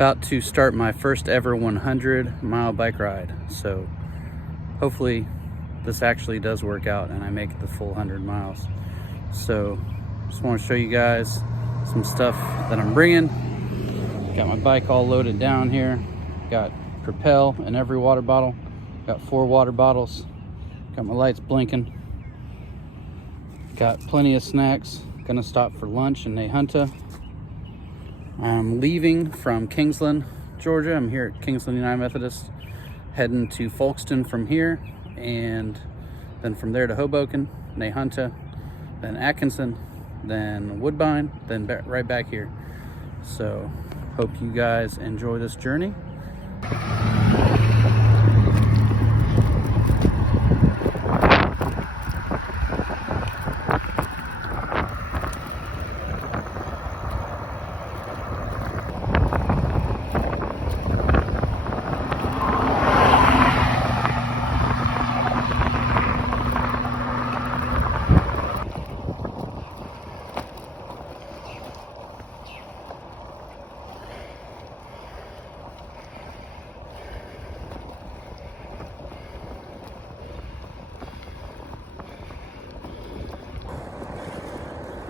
About to start my first ever 100-mile bike ride. So hopefully this actually does work out and I make the full 100 miles. So just want to show you guys some stuff that I'm bringing. Got my bike all loaded down here. Got Propel in every water bottle. Got 4 water bottles. Got my lights blinking. Got plenty of snacks. Gonna stop for lunch in Nahunta. I'm leaving from Kingsland, Georgia. I'm here at Kingsland United Methodist, heading to Folkston from here, and then from there to Hoboken, Nahunta, then Atkinson, then Woodbine, then right back here. So hope you guys enjoy this journey.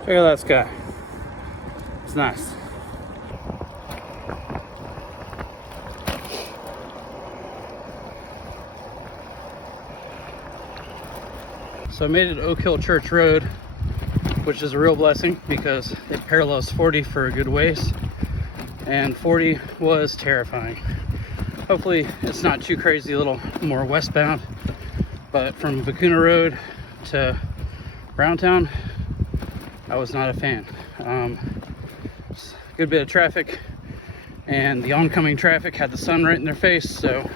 Check out that sky. It's nice. So I made it to Oak Hill Church Road, which is a real blessing because it parallels 40 for a good ways, and 40 was terrifying. Hopefully it's not too crazy, a little more westbound, but from Vicuna Road to Browntown, I was not a fan. Good bit of traffic, and the oncoming traffic had the sun right in their face, so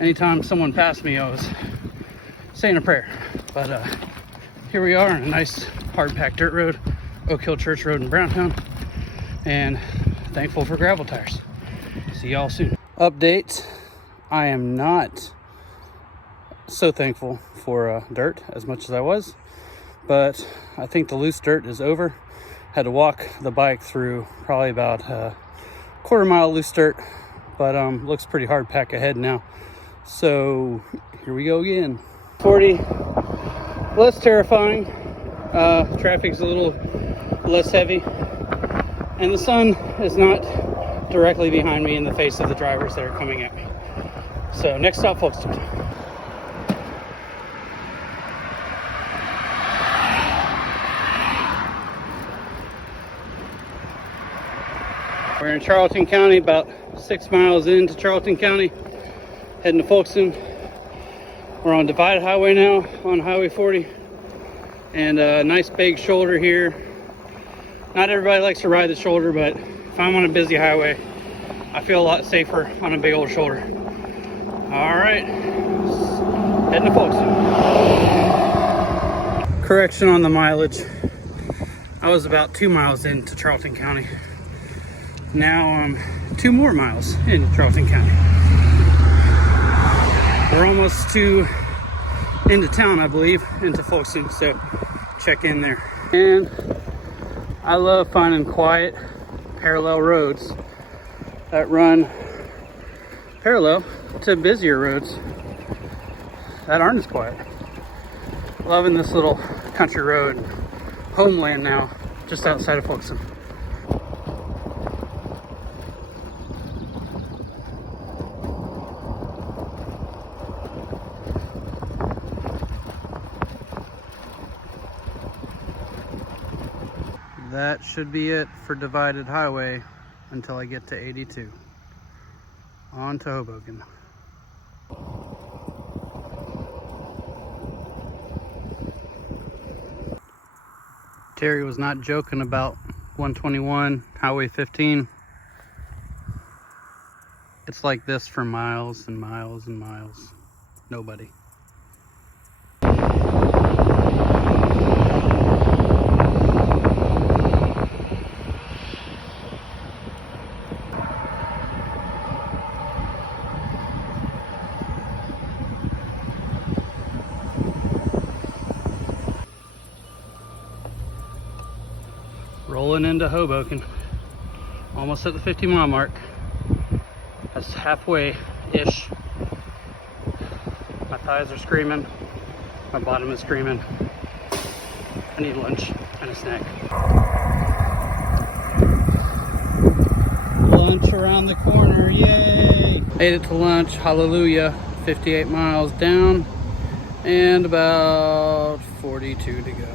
anytime someone passed me I was saying a prayer. But here we are on a nice hard-packed dirt road, Oak Hill Church Road in Browntown, and thankful for gravel tires. See y'all soon. Update: I am not so thankful for dirt as much as I was, but I think the loose dirt is over. Had to walk the bike through probably about a quarter-mile loose dirt, but looks pretty hard pack ahead now. So here we go again. 40, less terrifying. Traffic's a little less heavy, and the sun is not directly behind me in the face of the drivers that are coming at me. So next stop, Folkston. We're in Charlton County, about 6 miles into Charlton County, heading to Folkston. We're on divided highway now, on Highway 40, and a nice big shoulder here. Not everybody likes to ride the shoulder, but if I'm on a busy highway, I feel a lot safer on a big old shoulder. All right, heading to Folkston. Correction on the mileage. I was about 2 miles into Charlton County. Now I'm 2 more miles in Charlton County. We're almost into town, I believe, into Folkston, so check in there. And I love finding quiet, parallel roads that run parallel to busier roads that aren't as quiet. Loving this little country road, homeland now, just outside of Folkston. That should be it for divided highway until I get to 82. On to Hoboken. Terry was not joking about 121, Highway 15. It's like this for miles and miles and miles. Nobody. Rolling into Hoboken. Almost at the 50-mile mark. us halfway-ish. My thighs are screaming. My bottom is screaming. I need lunch and a snack. Lunch around the corner, yay! Made it to lunch, hallelujah. 58 miles down and about 42 to go,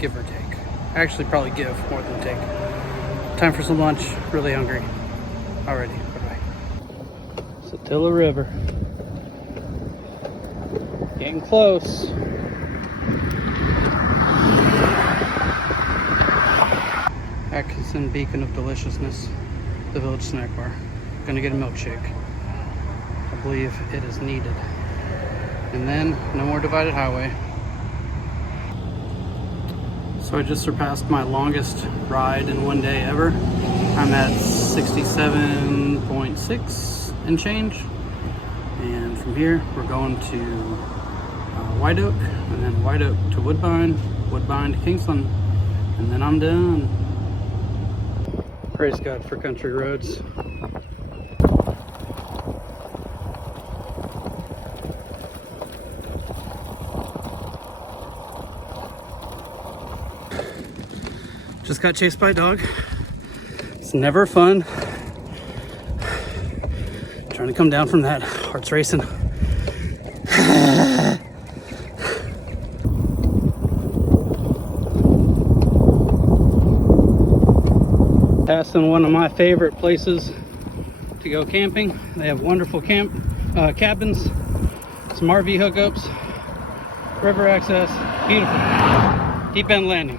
give or take. Actually, probably give more than take. Time for some lunch, really hungry already. Bye-bye. Satilla River. Getting close. Atkinson Beacon of Deliciousness, the Village Snack Bar. Gonna get a milkshake. I believe it is needed. And then no more divided highway. So I just surpassed my longest ride in one day ever. I'm at 67.6 and change. And from here, we're going to White Oak, and then White Oak to Woodbine, Woodbine to Kingsland, and then I'm done. Praise God for country roads. Just got chased by a dog. It's never fun. Trying to come down from that, heart's racing. Passing one of my favorite places to go camping. They have wonderful cabins, some RV hookups, river access, beautiful. Deep End Landing.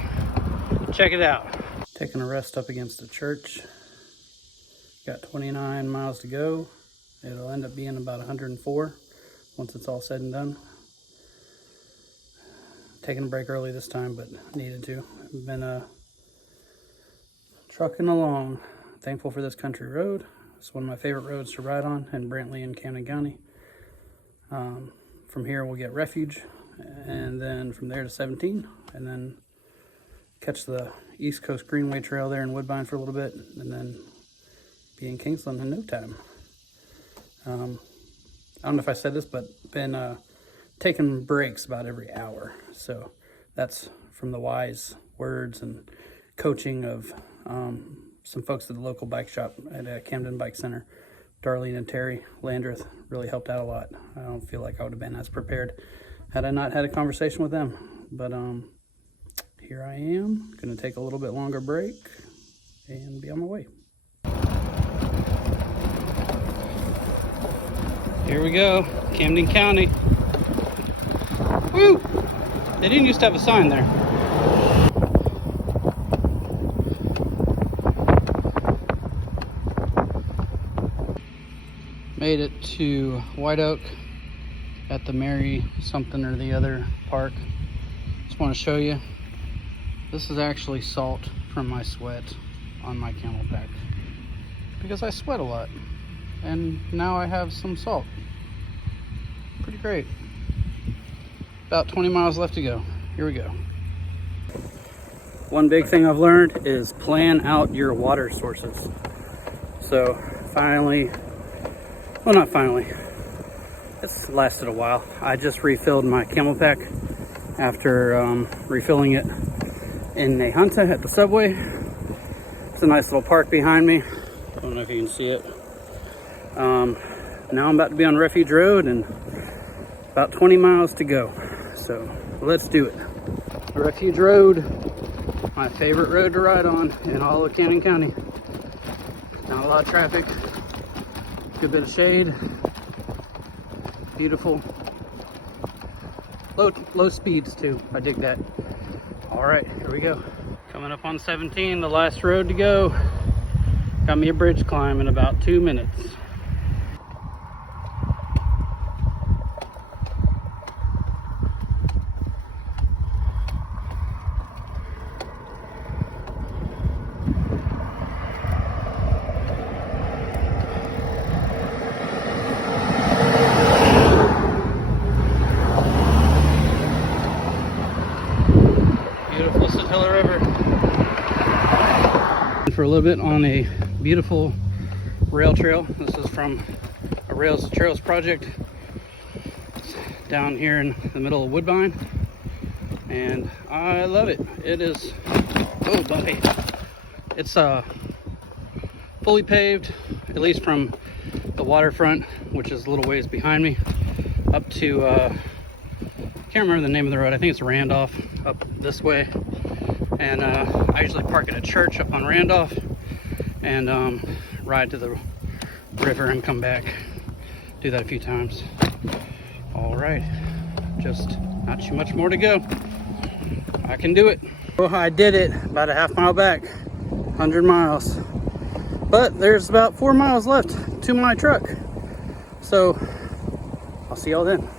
Check it out. Taking a rest up against a church. Got 29 miles to go. It'll end up being about 104 once it's all said and done. Taking a break early this time, but needed to. I've been trucking along. Thankful for this country road. It's one of my favorite roads to ride on in Brantley and Camden County. From here we'll get Refuge, and then from there to 17, and then catch the East Coast Greenway Trail there in Woodbine for a little bit, and then be in Kingsland in no time. I don't know if I said this, but been taking breaks about every hour. So that's from the wise words and coaching of some folks at the local bike shop at Camden Bike Center. Darlene and Terry Landreth really helped out a lot. I don't feel like I would have been as prepared had I not had a conversation with them. But here I am, gonna take a little bit longer break and be on my way. Here we go, Camden County. Woo! They didn't used to have a sign there. Made it to White Oak at the Mary something or the other park. Just want to show you. This is actually salt from my sweat on my CamelBak because I sweat a lot, and now I have some salt. Pretty great. About 20 miles left to go. Here we go. One big thing I've learned is plan out your water sources. So finally, well, not finally, it's lasted a while. I just refilled my CamelBak after refilling it in Nahunta at the subway. It's a nice little park behind me. I don't know if you can see it. Now I'm about to be on Refuge Road and about 20 miles to go. So let's do it. Refuge Road, my favorite road to ride on in all of Camden County. Not a lot of traffic, good bit of shade, beautiful. Low speeds too, I dig that. All right, here we go. Coming up on 17, the last road to go. Got me a bridge climb in about 2 minutes. Beautiful Satilla River. For a little bit on a beautiful rail trail. This is from a Rails to Trails project. It's down here in the middle of Woodbine, and I love it. It is, oh buddy, it's fully paved, at least from the waterfront, which is a little ways behind me, up to can't remember the name of the road. I think it's Randolph, up this way. And I usually park at a church up on Randolph and ride to the river and come back. Do that a few times. All right, just not too much more to go. I can do it. Oh, I did it about a half-mile back, 100 miles. But there's about 4 miles left to my truck. So I'll see y'all then.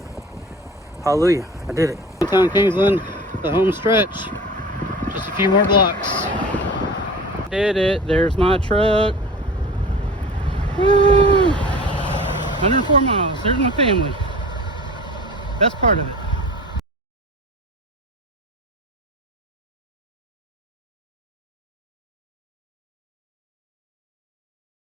Hallelujah, I did it. Downtown Kingsland, the home stretch. Just a few more blocks. Did it, there's my truck. Woo! 104 miles, there's my family. Best part of it.